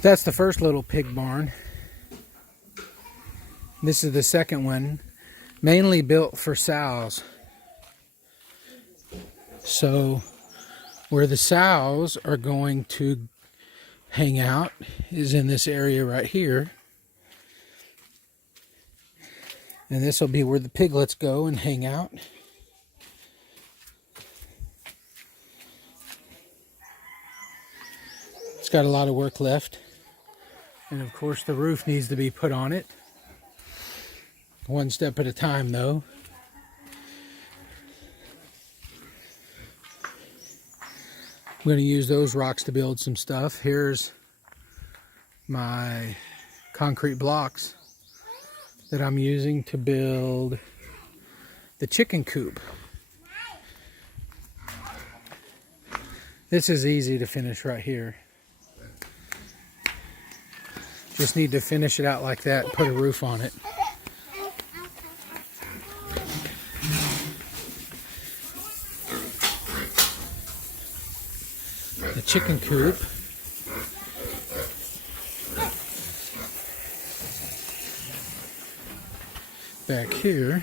That's the first little pig barn. This is the second one, mainly built for sows. So where the sows are going to hang out is in this area right here. And this will be where the piglets go and hang out. It's got a lot of work left. And of course the roof needs to be put on it. One step at a time though. I'm going to use those rocks to build some stuff. Here's my concrete blocks that I'm using to build the chicken coop. This is easy to finish right here. Just need to finish it out like that, put a roof on it. The chicken coop back here.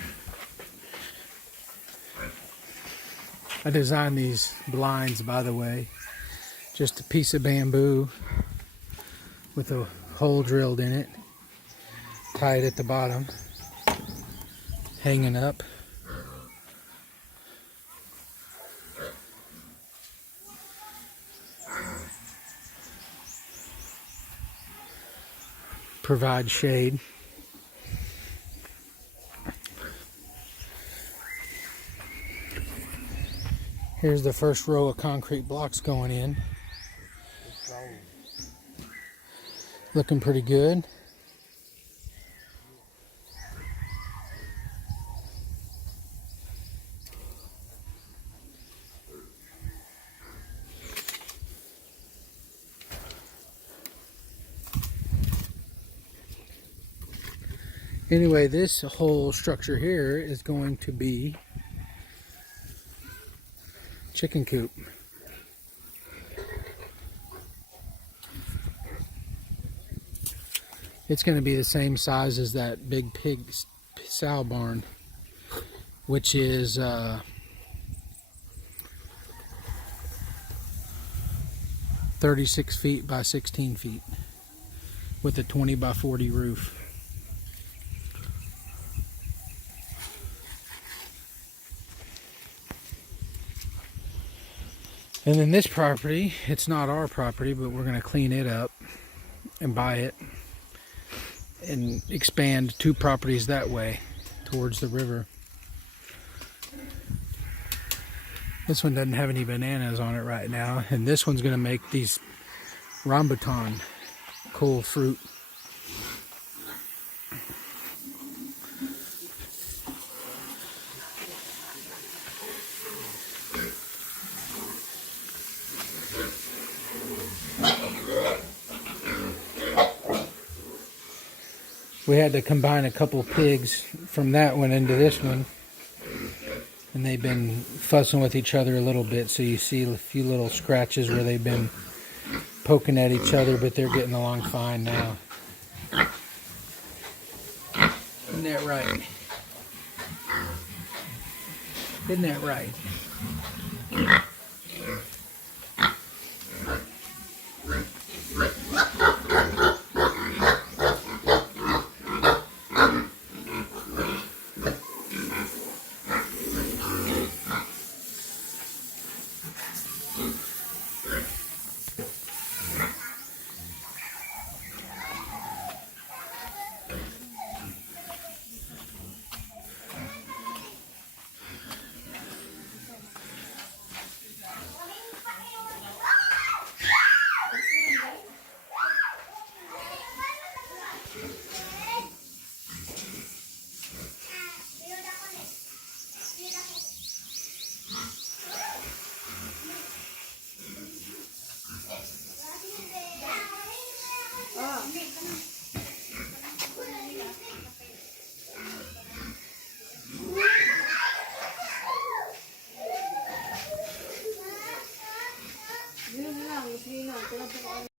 I designed these blinds, by the way, just a piece of bamboo with a hole drilled in it, tied at the bottom, hanging up. Provide shade. Here's the first row of concrete blocks going in. Looking pretty good. Anyway, this whole structure here is going to be chicken coop. It's going to be the same size as that big pig sow barn, which is 36 feet by 16 feet with a 20 by 40 roof. And then this property, it's not our property, but we're going to clean it up and buy it and expand 2 properties that way towards the river. This one doesn't have any bananas on it right now, and this one's going to make these rambutan, cool fruit. We had to combine a couple pigs from that one into this one, and they've been fussing with each other a little bit, so you see a few little scratches where they've been poking at each other, but they're getting along fine now. Isn't that right? Isn't that right?